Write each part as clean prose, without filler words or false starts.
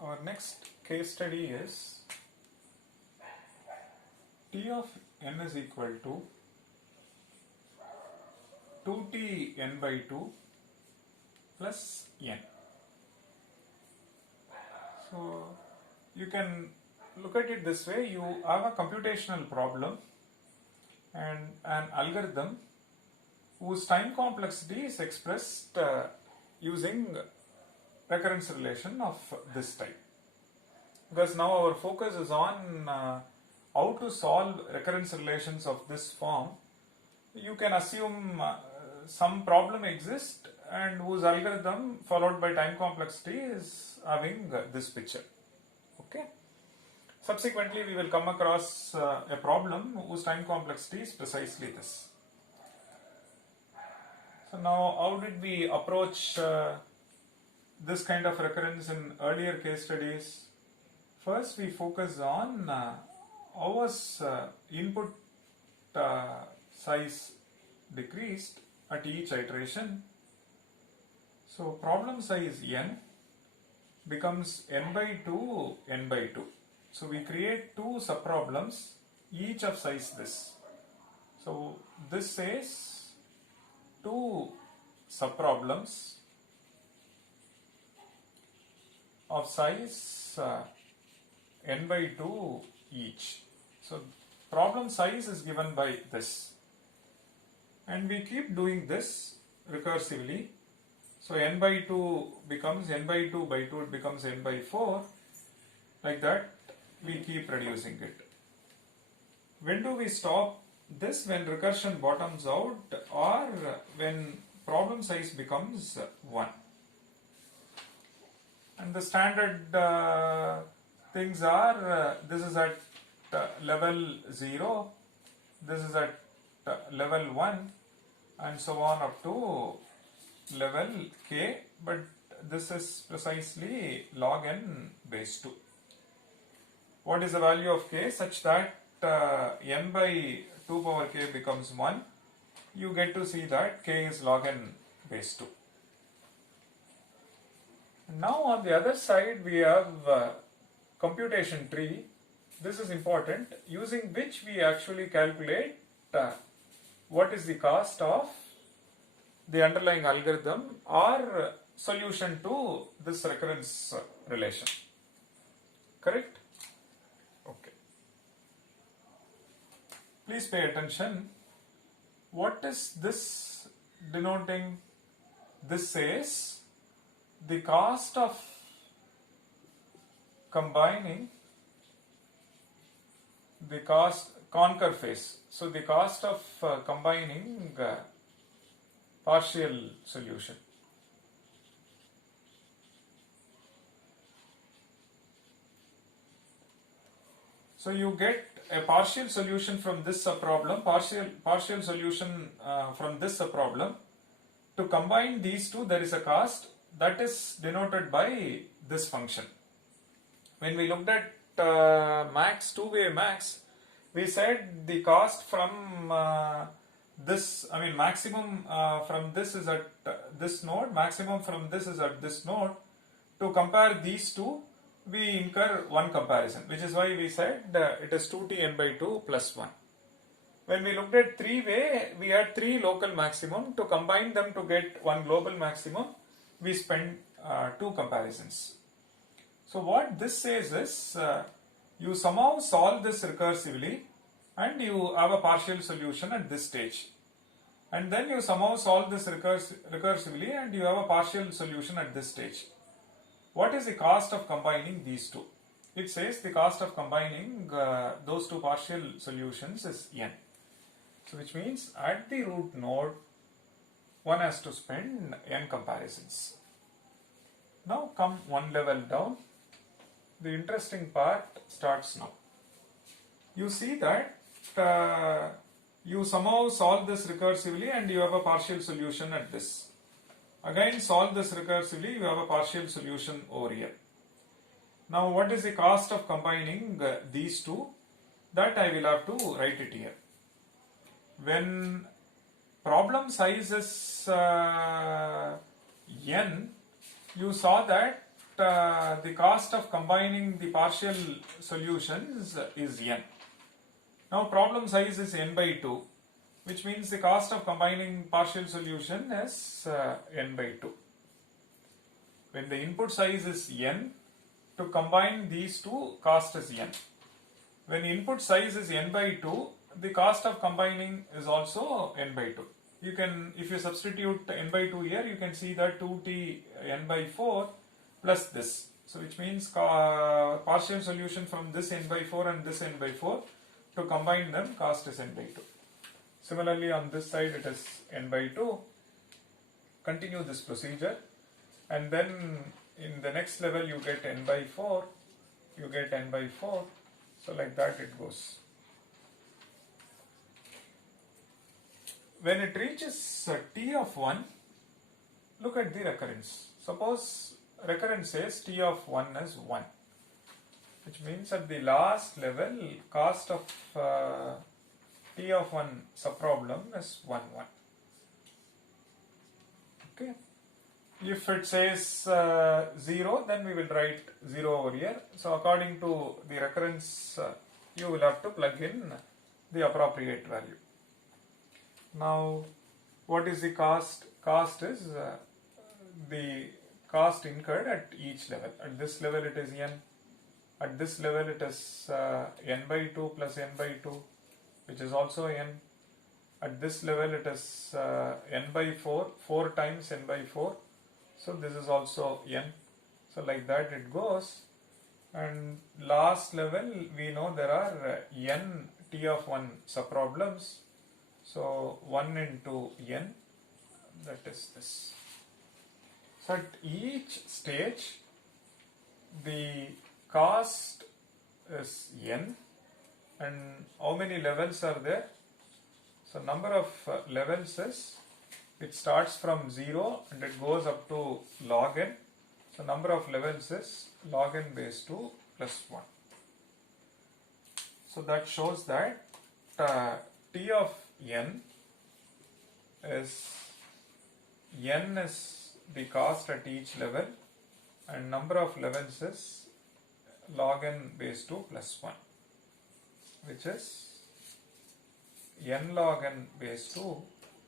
Our next case study is T of n is equal to 2t n by 2 plus n. So you can look at it this way: you have a computational problem and an algorithm whose time complexity is expressed using recurrence relation of this type. Because now our focus is on how to solve recurrence relations of this form. You can assume some problem exists and whose algorithm followed by time complexity is having this picture. Okay. Subsequently, we will come across a problem whose time complexity is precisely this. So now, how did we approach this kind of recurrence in earlier case studies? First, we focus on how was input size decreased at each iteration. So problem size n becomes n by 2, n by 2. So we create two subproblems, each of size this. So this says two subproblems of size n by 2 each. So problem size is given by this. And we keep doing this recursively. So n by 2 becomes n by 2 by 2, it becomes n by 4. Like that, we keep reducing it. When do we stop this? When recursion bottoms out or when problem size becomes 1. And the standard things are this is at level 0, this is at level 1, and so on up to level k, but this is precisely log n base 2. What is the value of k such that n by 2 power k becomes 1? You get to see that k is log n base 2. Now on the other side we have computation tree. This is important, using which we actually calculate what is the cost of the underlying algorithm or solution to this recurrence relation. Correct? Okay. Please pay attention. What is this denoting? This says the cost of combining the conquer phase. So the cost of combining partial solution. So you get a partial solution from this subproblem, partial solution from this subproblem. To combine these two, there is a cost that is denoted by this function. When we looked at max, two-way max, we said the cost from maximum from this is at this node, maximum from this is at this node. To compare these two, we incur one comparison, which is why we said it is 2t n by 2 plus 1. When we looked at three-way, we had three local maximum. To combine them to get one global maximum, we spend two comparisons. So what this says is you somehow solve this recursively and you have a partial solution at this stage. And then you somehow solve this recursively and you have a partial solution at this stage. What is the cost of combining these two? It says the cost of combining those two partial solutions is n. So which means at the root node, one has to spend n comparisons. Now come one level down. The interesting part starts now. You see that you somehow solve this recursively and you have a partial solution at this. Again solve this recursively, you have a partial solution over here. Now what is the cost of combining these two? That I will have to write it here. When problem size is n, you saw that the cost of combining the partial solutions is n. Now problem size is n by 2, which means the cost of combining partial solution is n by 2. When the input size is n, to combine these two, cost is n. When input size is n by 2, the cost of combining is also n by 2. You can, if you substitute n by 2 here, you can see that 2t n by 4 plus this. So which means partial solution from this n by 4 and this n by 4, to combine them, cost is n by 2. Similarly on this side it is n by 2. Continue this procedure, and then in the next level you get n by 4, you get n by 4, so like that it goes. When it reaches t of 1, look at the recurrence. Suppose recurrence says t of 1 is 1, which means at the last level cost of t of 1 subproblem is 1, 1. Okay. If it says 0, then we will write 0 over here. So according to the recurrence, you will have to plug in the appropriate value. Now, what is the cost? Cost is the cost incurred at each level. At this level it is n. At this level it is n by 2 plus n by 2, which is also n. At this level it is n by 4, 4 times n by 4. So this is also n. So like that it goes. And last level we know there are n t of 1 subproblems. So 1 into n, that is this. So at each stage the cost is n, and how many levels are there? So number of levels is, it starts from 0 and it goes up to log n. So number of levels is log n base 2 plus 1. So that shows that t of n is the cost at each level, and number of levels is log n base 2 plus 1, which is n log n base 2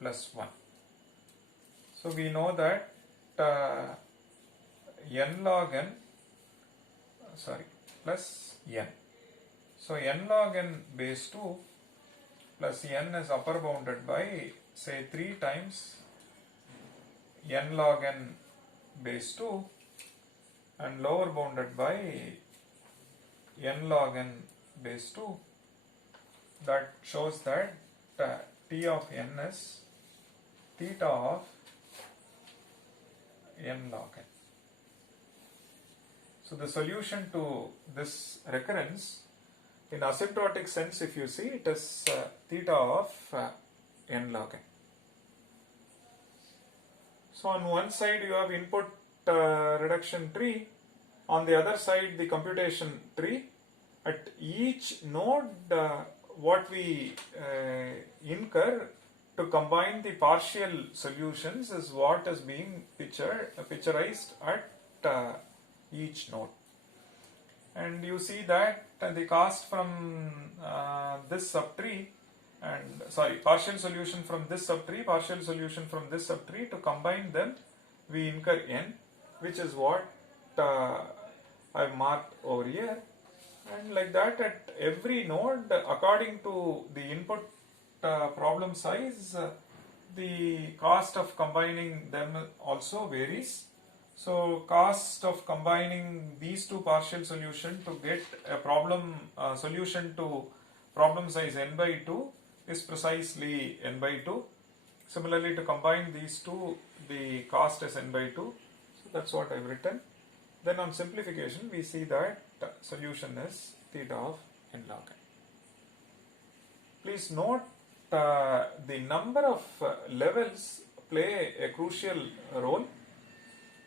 plus 1. So we know that n log n plus n. So n log n base 2 plus n is upper bounded by, say, 3 times n log n base 2, and lower bounded by n log n base 2. That shows that t of n is theta of n log n. So the solution to this recurrence, in asymptotic sense, if you see, it is theta of n log n. So on one side you have input reduction tree, on the other side the computation tree. At each node what we incur to combine the partial solutions is what is being picturized at each node. And you see that the cost from this subtree, and partial solution from this subtree, partial solution from this subtree, to combine them we incur n, which is what I've marked over here. And like that at every node, according to the input problem size, the cost of combining them also varies. So cost of combining these two partial solutions to get a problem solution to problem size n by 2 is precisely n by 2. Similarly, to combine these two, the cost is n by 2. So that's what I've written. Then on simplification, we see that solution is theta of n log n. Please note the number of levels play a crucial role,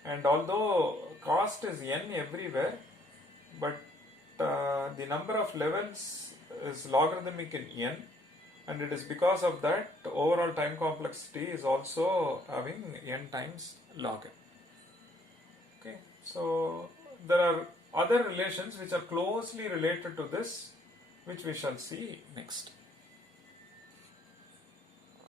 and although cost is n everywhere, but the number of levels is logarithmic in n, and it is because of that overall time complexity is also having n times log n. Okay, So there are other relations which are closely related to this, which we shall see next.